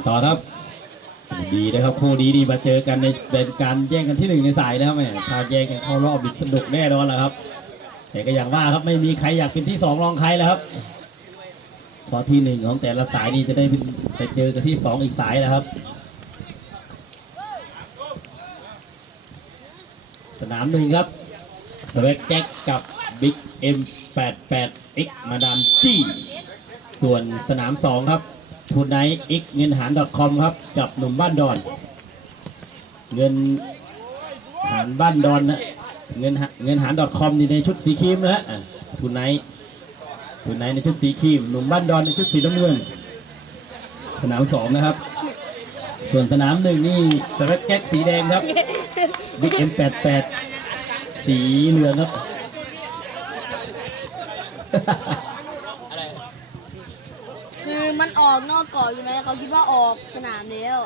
มาต่อครับ ดีนะครับคู่นี้ดีมาเจอกันในเป็นการแย่งกันที่หนึ่งในสายนะครับแม่ถ้าแย่งกันเข้ารอบดิสนุกแน่นอนแหละครับ แต่ก็อย่างว่าครับไม่มีใครอยากเป็นที่สองรองใครแล้วครับพราะที่หนึ่งของแต่ละสายนี่จะได้ไปเจอกันที่สองอีกสายแล้วครับ สนามหนึ่งครับสเวกแจ็คกับบิ๊กเอ็มแปดแปดเอ็กมาดามจี้ส่วนสนามสองครับ ทุนไนท์อ็กเงินหาร .com ครับกับหนุ่มบ้านดอน เงินหารบ้านดอนนะเงินหเงินหาร .com นี่ในชุดสีครีมนะฮะอะทุนไนท์ทุนไนท์ในชุดสีครีมหนุ่มบ้านดอนในชุดสีน้ำเงินสนามสองนะครับ ส่วนสนามหนึ่งนี่สเวกแจ็คสีแดงครับบิ๊กเอ็มแปดแปดสีเหลืองครับ มันออกนอกกรอบอยู่ไหมเขาคิดว่าออกสนามแล้ว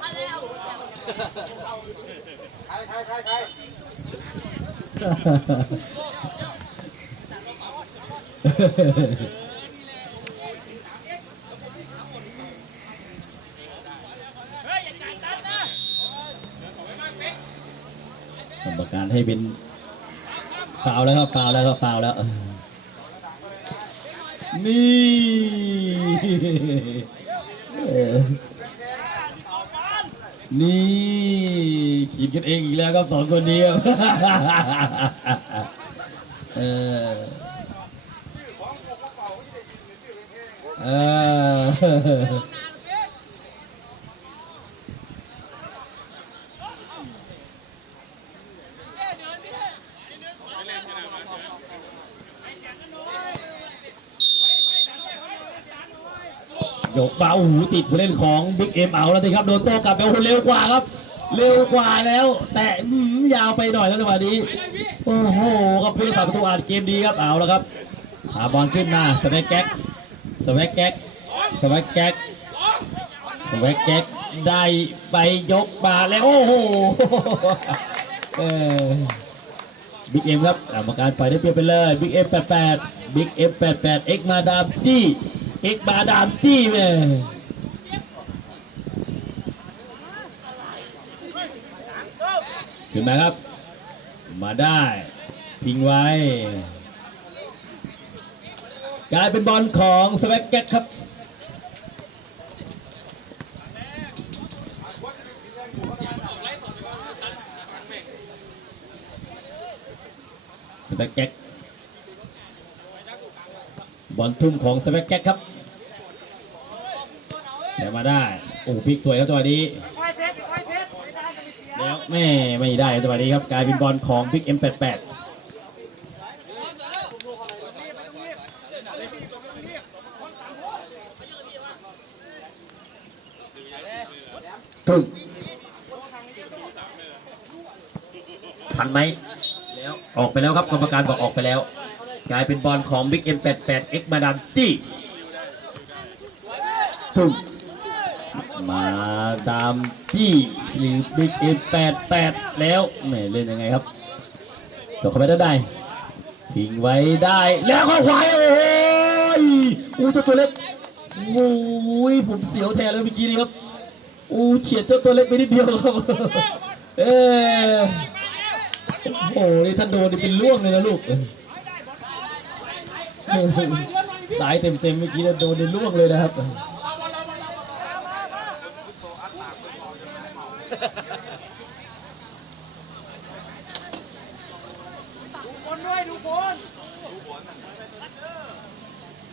กรรมการให้เป็นฟาวแล้วครับฟาวแล้วครับฟาวแล้ว นี่นี่ ขีดกันเองอีกแล้วครับสองคนนี้ครับเออเออ ยกมาโอ้โหติดผู้เล่นของบิ๊กเอ็มเอาแล้วสิครับโดนโต้กลับไปโอ้โหเร็วกว่าครับ เร็วกว่าแล้ว แต่ยาวไปหน่อยแล้วจังหวะนี้โอ้โหครับผู้รักษาประตูอ่านเกมดีครับเอาแล้วครับหาบอลขึ้นมาสเวกแก๊กสเวกแก๊กสเวกแก๊กสเวกแก๊กได้ไปยกมาแล้วโอ้โหเออบิ๊กเอ็มครับกรรมการปล่อยได้เปรียบไปเลยบิ๊กเอ็มแปดแปดบิ๊กเอ็มแปดแปดเอ็กมาดามจี้ เอกบาดามจี้แม่ขึ้นมครับ มาได้พิงไว้กลายเป็นบอลของสเวักแก๊กครับสเวักแก๊กบอลทุ่มของสเปกแจ็คครับ แต่มาได้โอ้พลิกสวยครับจังหวะนี้แล้วแม่ไม่ได้จังหวะนี้ครับกลายเป็นบอลของบิ๊กเอ็มแปดแปดทุ่มทันไหมแล้วออกไปแล้วครับกรรมการบอกออกไปแล้ว กลายเป็นบอลของ Big M88 X มาดามจี้ทุ่ม มาดามจี้หรือ Big M88 แล้วแหม่เล่นยังไงครับตกเข้าไปได้านใดทิ้งไว้ได้แล้วก็ขวายโอ้ยอู้เจ้าตัวเล็กโอ้ยผมเสียวแทนเลยเมื่อกี้นี้ครับอู้เฉียดเจ้าตัวเล็กไปนิดเดียวครับเออโอ้โหนี่ถ้าโดนนี่เป็นล่วงเลยนะลูกสายเต็มๆเมื่อกี้แล้วโดนในล่วงเลยนะครับ คนด้วยดูคน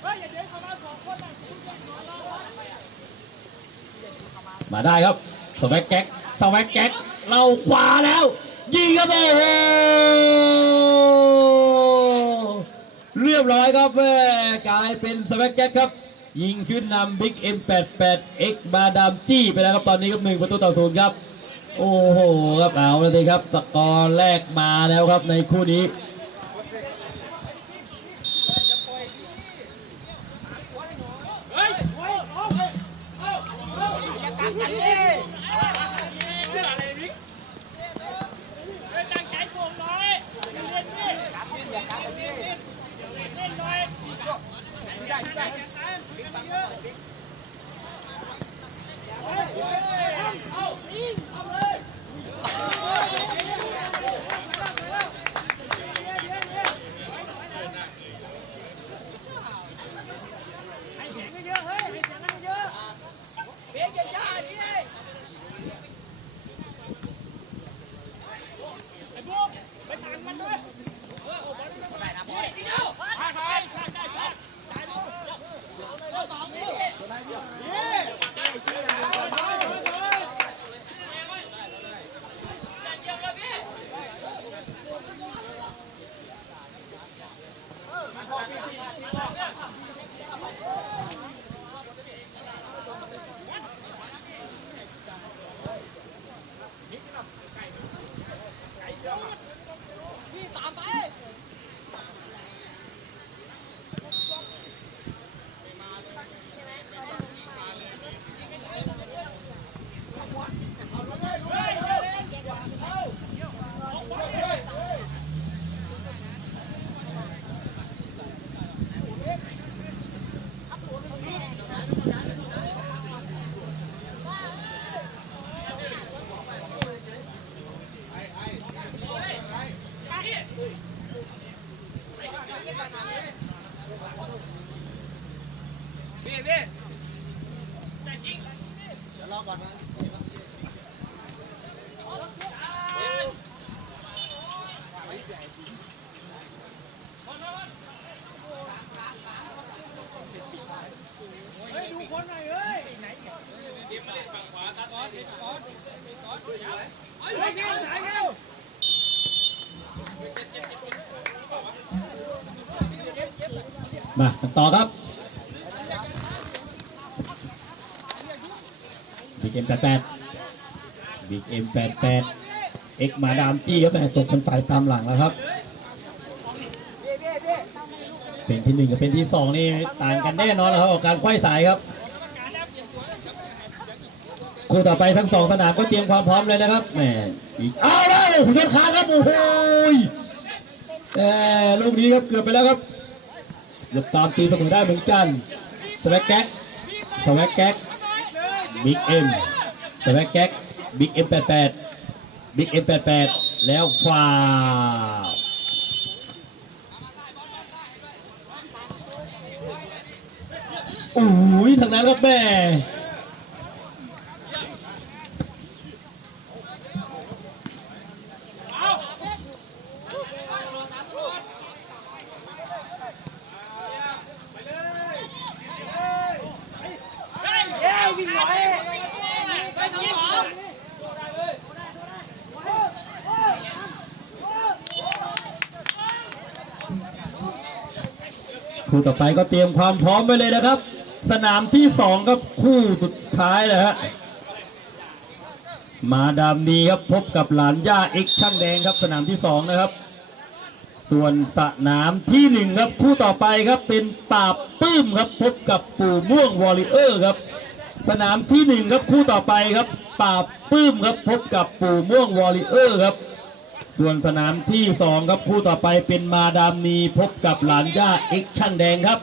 เฮ้ยอย่าเดินเข้ามาสองคนนะมาได้ครับสวักแก๊กสวักแก๊กเราขวาแล้ว ยิงครับโอ้โหเรียบร้อยครับแม่กลายเป็นสวักแก๊กครับ ยิงขึ้นนำบิ๊ก M88 X มาดามจี้ไปแล้วครับตอนนี้ครับหนึ่งประตูต่อศูนย์ครับ โอ้โหครับเอาเลยครับสกอร์แรกมาแล้วครับในคู่นี้เฮ้ยโอ้ยโอ้ยโอ้ยอย่า เลยเรื่องอะไรบิ๊กเฮ้ยตั้งใจส่งหน่อยเล่นดิเล่นหน่อยได้ได้เฮ้ยดูคนหน่อยเฮ้ยไหนเกมมาเล่นฝั่งขวาตัดก้อนเล่นก้อนก้อนเฮ้ยเร็วไหนเร็วมากันต่อครับบิ๊กเอ็มแปดแปดบิ๊กเอ็มแปดแปด เอกมาดามจี้ครับแม่ตกเป็นฝ่ายตามหลังแล้วครับ เป็นที่หนึ่งกับเป็นที่สองนี่ต่างกันแน่นอนแล้วครับกับการไขว้สายครับคู่ต่อไปทั้งสองสนามก็เตรียมความพร้อมเลยนะครับแหมอีกเอาแล้วหุ่นยนต์คานครับโอ้โหแต่ลูกนี้ครับเกือบไปแล้วครับหลบตามตีเสมอได้เหมือนกันสแวกแก๊กสแวกแก๊กบิ๊กเอ็มสแวกแก๊กบิ๊กเอ็มแปดแปด บิ๊กเอ็มแปดแปดแล้วฟาวโอ้ยทางนั้นก็แบแม่ เฮ้ยวิ่งหน่อยไปสองสอง คู่ต่อไปก็เตรียมความพร้อมไปเลยนะครับ สนามที่สองครับคู่สุดท้ายนะฮะมาดามดีครับพบกับหลานย่าเอ็กช่างแดงครับสนามที่สองนะครับ ส่วนสนามที่หนึ่งครับคู่ต่อไปครับเป็นปราบปื้มครับพบกับปู่ม่วงวอริเออร์ครับ สนามที่หนึ่งครับคู่ต่อไปครับปราบปื้มครับพบกับปู่ม่วงวอริเออร์ครับ ส่วนสนามที่สองครับคู่ต่อไปเป็นมาดามนีพบกับหลานย่าเอ็กช่างแดงครับ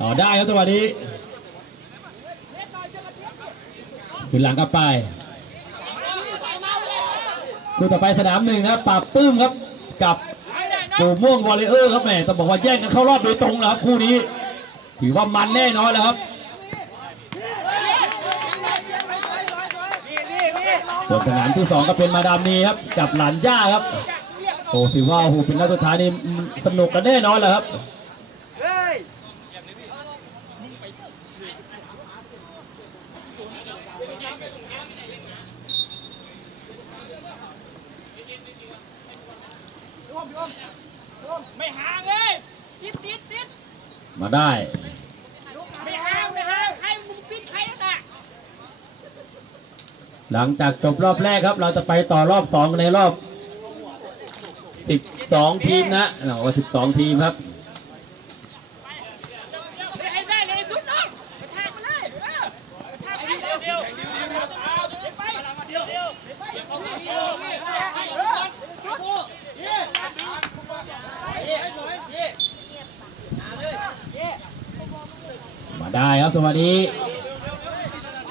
ต่อได้ครับจังหวะนี้ขึ้นหลังกับไปคู่ต่อไปสนามหนึ่งนะครับปราบปื้มครับกับปูม่วงวอลเลเยอร์ครับแหมต้องบอกว่าแย่งกันเข้ารอบโดยตรงนะครับคู่นี้ ถือว่ามันแน่นอนแล้วครับ ส่วนสนามที่สองก็เป็นมาดามนีครับกับหลานย่าครับ โอ้ถือว่าโอ้โหเป็นนัดสุดท้ายนี่มันสนุกกันแน่นอนแหละครับเฮ้ยไม่ห่างเลยติดติดติดมาได้ ไม่ห่างไม่ห่างใครมึงปิดใครน่ะ หลังจากจบรอบแรกครับ เราจะไปต่อรอบสองในรอบ12ทีมนะเราสิบสทีมครับมาได้ครับสวัสดี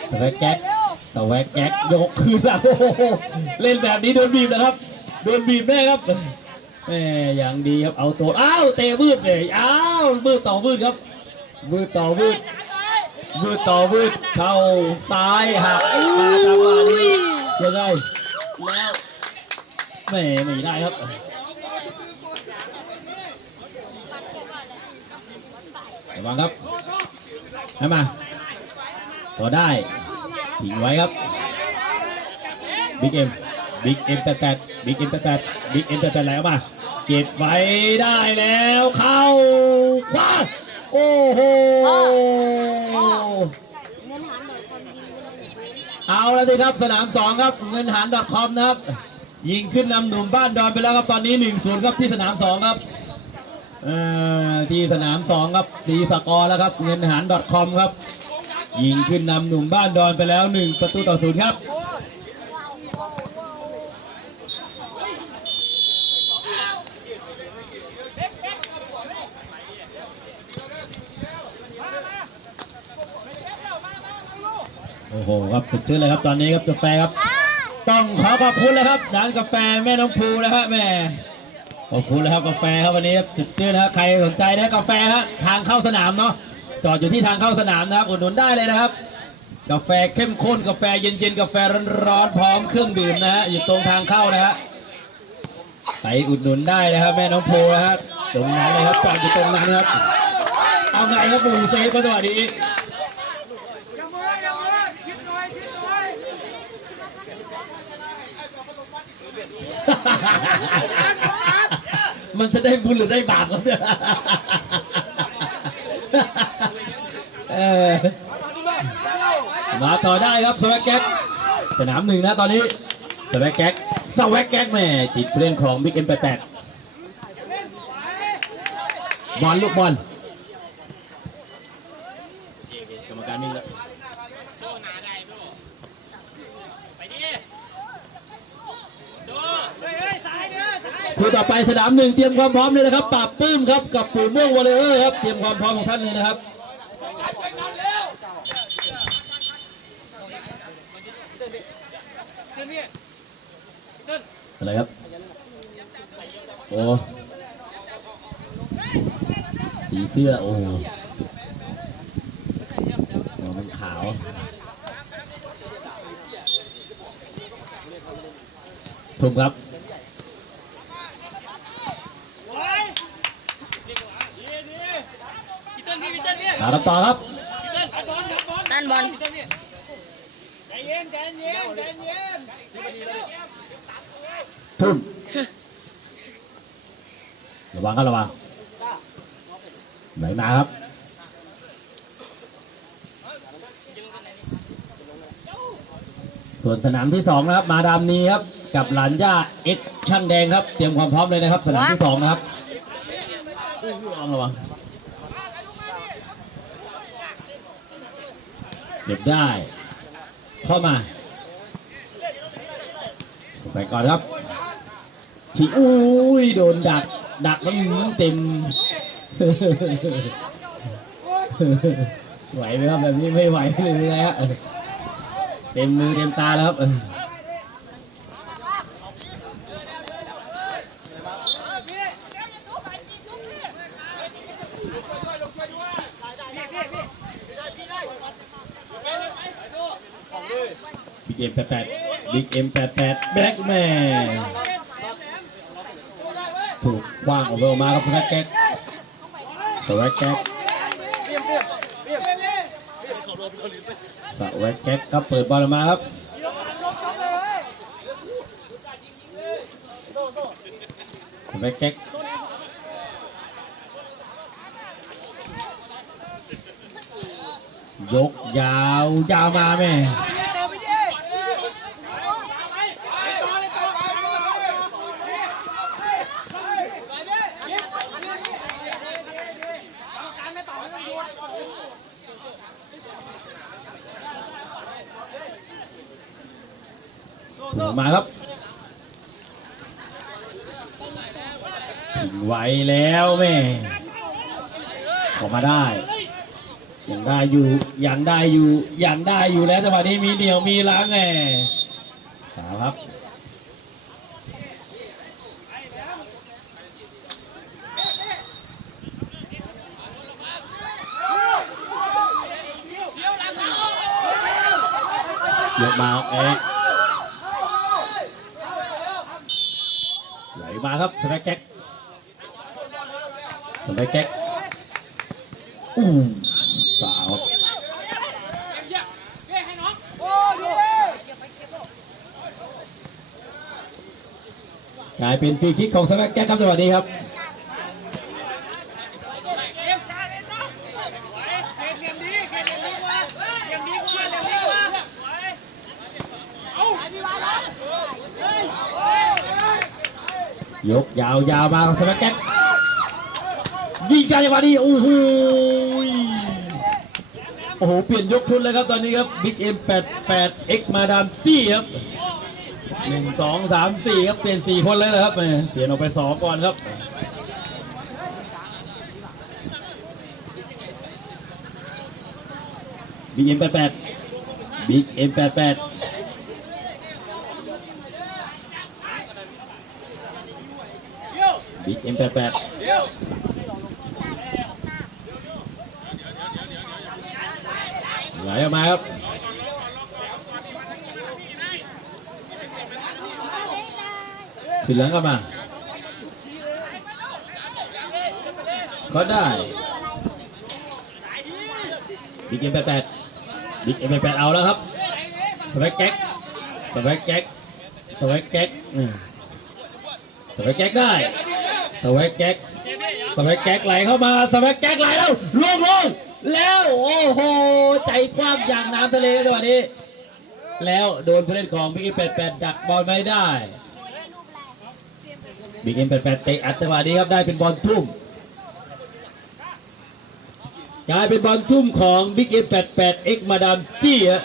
สวัสดีแจ็ค สวัสแจ็คยกคืนหลังโอ้โหเล่นแบบนี้โดนบีบนะครับโดนบีบแน่ครับแหมอย่างดีครับเอาตัวอ้าวเตะวืดเลยอ้าววืดต่อวืดครับวืดต่อวืดวืดต่อวืดเข้าซ้ายหักมาจังหวะนี้ยังไงแล้วแหมไม่ได้ครับระวังครับให้มาต่อได้ ทิ้งไว้ครับบิ๊กเอ็มบิ๊กเอ็มแปดแปดบิ๊กเอ็มแปดแปดบิ๊กเอ็มแปดแปดแล้วมาเก็บไว้ได้แล้วเข้าคว้าโอ้โหเอาแล้วสิครับสนามสองครับเงินหาร .com นะครับ ยิงขึ้นนำหนุ่มบ้านดอนไปแล้วครับตอนนี้1นศูนย์ครับที่สนามสองครับที่สนามสองครับตีสกอร์แล้วครับเงินหาร .com ครับ ยิงขึ้นนำหนุ่มบ้านดอนไปแล้ว1ประตูต่อศูนย์ครับโอ้โหครับสุดชื่นเลยครับตอนนี้ครับกาแฟครับ ต้องขอขอบคุณเลยครับร้านกาแฟแม่น้องภูนะฮะแม่ขอบคุณเลยครับกาแฟครับวันนี้สุดชื่นนะครับใครสนใจนะกาแฟฮะทางเข้าสนามเนาะ จอดอยู่ที่ทางเข้าสนามนะครับอุดหนุนได้เลยนะครับ กาแฟเข้มข้นกาแฟเย็นๆกาแฟร้อนๆพร้อมเครื่องดื่มนะฮะอยู่ตรงทางเข้านะฮะไปอุดหนุนได้นะครับแม่น้องโพนะครับตรงนั้นเลยครับจอดอยู่ตรงนั้นนะครับเอาไงครับปูเซฟก็สวัสดีอย่ามืออย่ามือชิดหน่อยชิดหน่อยมันจะได้บุญหรือได้บาปครับเนี่ยเออ มาต่อได้ครับสวักแก๊กสนามหนึ่งนะตอนนี้สวักแก๊กสวักแก๊กแม่ติดเพื่อนของบิ๊กเอ็มแปดแปดบอลลูกบอลกรรมการนิ่งแล้วเฮ้ยคู่ต่อไปสนามหนึ่งเตรียมความพร้อมเลยนะครับปราบปื้มครับกับปู่ม่วงวอลเลอร์ครับเตรียมความพร้อมของท่านเลยนะครับ อะไรครับ โอ้สีเสื้อ โอ้โหโอ้มันขาวถูกครับโอ้ยดีดีพี่เติ้ลพี่พี่เติ้ลพี่มาครับต่อครับพี่เติ้ลขับบอลขับบอลด้านบอลพี่เติ้ลพี่ใจเย็นใจเย็นใจเย็น ทุ่มระวังครับระวังไหนมาครับส่วนสนามที่สองนะครับ มาดามนีครับ กับหลานย่าเอ็กช่างแดงครับ เตรียมความพร้อมเลยนะครับ สนามที่สองนะครับอู้หูระวังระวังเก็บได้ เข้ามา ไปก่อนครับ ที่อุ้ยโดนดัก ดักมันเต็มไหวไหมครับแบบนี้ไม่ไหวเลยนะฮะเต็มมือเต็มตาแล้วครับบิ๊กเอ็มแปดแปดบิ๊กเอ็มแปดแปดแบ็กแมน ถูกคว้างออกไปออกมาครับแบ็กแก๊กสวัสแก๊กสวัสแก๊กครับเปิดบอลออกมาครับสวัสแก๊กยกยาวยาวมาแม่ มาครับไหวแล้วแม่ออกมาได้ยังได้อยู่ยังได้อยู่ยังได้อยู่แล้วจังหวะนี้มีเหนียวมีล้างแง่สาครับยกมาเอ๊ะไหล มาครับสแน็คแก๊กสแน็คแก๊กอู้สาวเก็บเชือกเฮ้ยให้น้องกลายเป็นฟรีคิกของสแน็คแก๊กครับจังหวะนี้ครับ เกมการเล่นเนาะไหวเกมเหลี่ยมดีเกมเหลี่ยมดีกว่าเหลี่ยมดีกว่าเหลี่ยมดีกว่าไหวเอา ยาวยาวมาของสแน็คแก๊กยิงกันจังหวะนี้โอ้โหโอ้โห เปลี่ยนยกชุดเลยครับตอนนี้ครับบิ๊กเอ็มแปดแปดเอ็กมาดามตี้ครับหนึ่งสองสามสี่ครับเปลี่ยนสี่คนเลยนะครับเปลี่ยนออกไปสองก่อนครับบิ๊กเอ็มแปดแปดบิ๊กเอ็มแปดแปด บิ๊กเอ็มแปดแปดเดี๋ยวไหลออกมาครับขึ้นหลังกลับมาก็ได้บิ๊กเอ็มแปดแปดบิ๊กเอ็มแปดแปดเอาแล้วครับสวักแก๊กสวักแก๊กสวักแก๊กสวักแก๊กได้ สวักแก๊กสวักแก๊กไหลเข้ามาสวักแก๊กไหลแล้วลงลงแล้วโอ้โหใจกว้างอย่างน้ำทะเลจังหวะนี้ แล้วโดนผู้เล่นของบิ๊กเอ็มแปดแปดดักบอลไม่ได้บิ๊กเอ็มแปดแปดเตะอัดจังหวะนี้ครับได้เป็นบอลทุ่มกลายเป็นบอลทุ่มของบิ๊กเอ็มแปดแปดเอ็กมาดามจี้ฮะ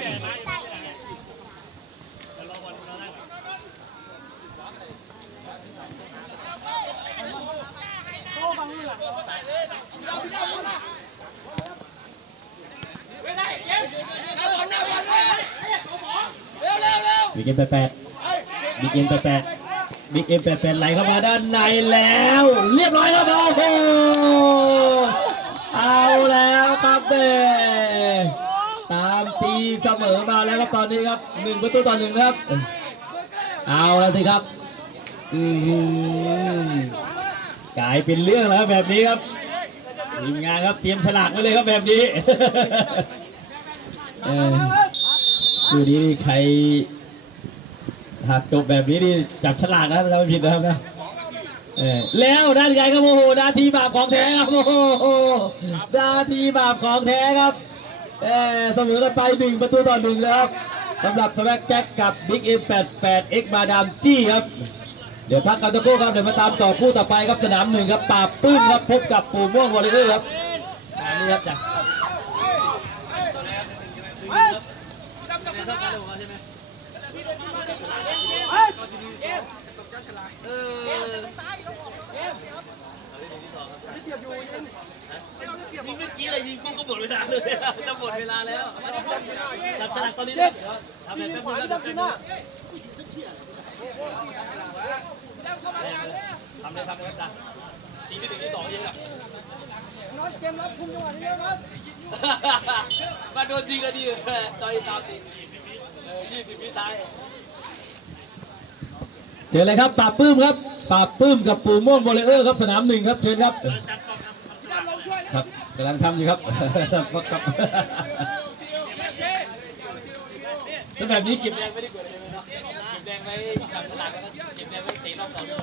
ไม่ได้เกมหน้าบอลหน้าบอลเลยเร็วเร็ว เร็วบิ๊กเอ็มแปดแปดบิ๊กเอ็มแปดแปดบิ๊กเอ็มแปดแปดไหลเข้ามาด้านในแล้ว เรียบร้อยแล้วโอ้โหเอาแล้วครับเด้ตามตีเสมอมาแล้วครับตอนนี้ครับหนึ่งประตูต่อหนึ่งครับ เอาแล้วสิครับอืกลายเป็นเรื่องแล้วแบบนี้ครับทีมงานครับเตรียมฉลากไว้เลยครับแบบนี้เออคู่นี้ใคร หากจบแบบนี้นี่จับฉลากนะถ้าไม่ผิดนะครับนะแล้วด้านไกลครับโอ้โหนาทีบาปของแท้ครับโอ้โหนาทีบาปของแท้ครับเออเสมอกันไปหนึ่งประตูต่อหนึ่งแล้วครับสำหรับสวักแจ็คกับบิ๊กเอ็มแปดแปดเอ็กมาดามจี้ครับ เดี๋ยวพักกันตะกู้ครับเดี๋ยวมาตามต่อคู่ต่อไปครับสนามหนึ่งครับปราบปื้มครับพบกับปู่ม่วงวอลเลย์ครับอันนี้ครับจ้ะ ยิงเมื่อกี้เลยยิงปุ๊บก็หมดเวลาเลยจะหมดเวลาแล้วจับฉลากตอนนี้เลยเดี๋ยวทำแบบแป๊บนึงแล้วเดี๋ยวแป๊บนึงทำเลยทำเลยจ้ะทีที่หนึ่งที่สองยังอะน็อตเกมรับคุมจังหวะนี้ครับมาโดนจริงก็ดีเลยจอยตามดิยี่สิบวิท้าย เชิญเลยครับปราบปื้มครับปราบปื้มกับปู่ม่วงวอลเลย์ครับสนามหนึ่งครับเชิญครับครับกำลังทำอยู่ครับครับถ้าแบบนี้เก็บแดงไม่ได้กดเลยเนาะเก็บแดงไว้จับฉลากแล้วก็เก็บแดงไว้เตะรอบสองเลย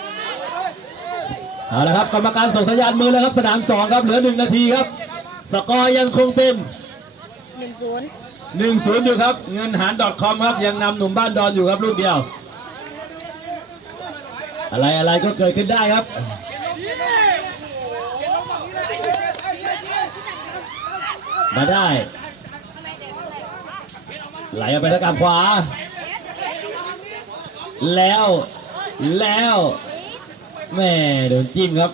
เอาละครับกรรมการส่งสัญญาณมือแล้วครับสนามสองครับเหลือหนึ่งนาทีครับ สกอร์ยังคงเป็นหนึ่งศูนย์หนึ่งศูนย์อยู่ครับ เงินหาร .com ครับยังนำหนุ่มบ้านดอนอยู่ครับลูกเดียว อะไรอะไรก็เกิดขึ้นได้ครับมาได้ ไหลออกไปทางการขวา แล้วแล้ว แม่โดนจิ้มครับ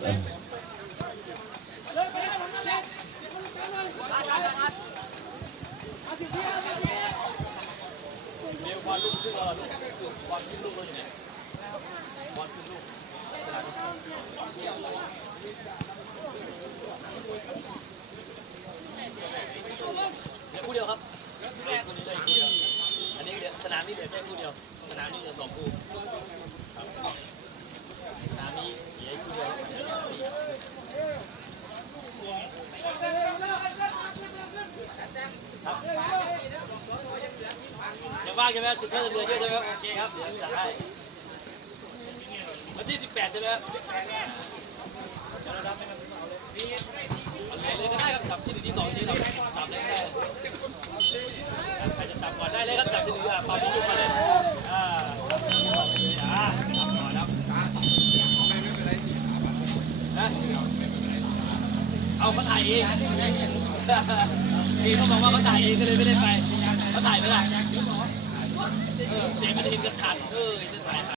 เหลือคู่เดียวครับคู่นี้เลยคู่เดียว อันนี้เหลือสนามนี้เหลือแค่คู่เดียว สนามนี้เหลือสองคู่สนามนี้เหลือคู่เดียวยังว่างใช่ไหมสุดท้ายจะเหลือเยอะใช่ไหมโอเคครับเดี๋ยวจัดให้วันที่18ใช่ไหมครับเอาเลยก็ได้ครับจับที่หนึ่งที่สองที่เราจับเลยก็ได้ใครจะจับก่อนได้เลยครับจับที่หนึ่งอะปาที่ลูกมาเลยอ่าอ่าจับก่อนครับเอาเขาถ่ายเองพี่เขาบอกว่าเขาถ่ายเองก็เลยไม่ได้ไปเขาถ่ายไม่ได้ เจ๊ไม่ได้ยินกระตันเอ้ย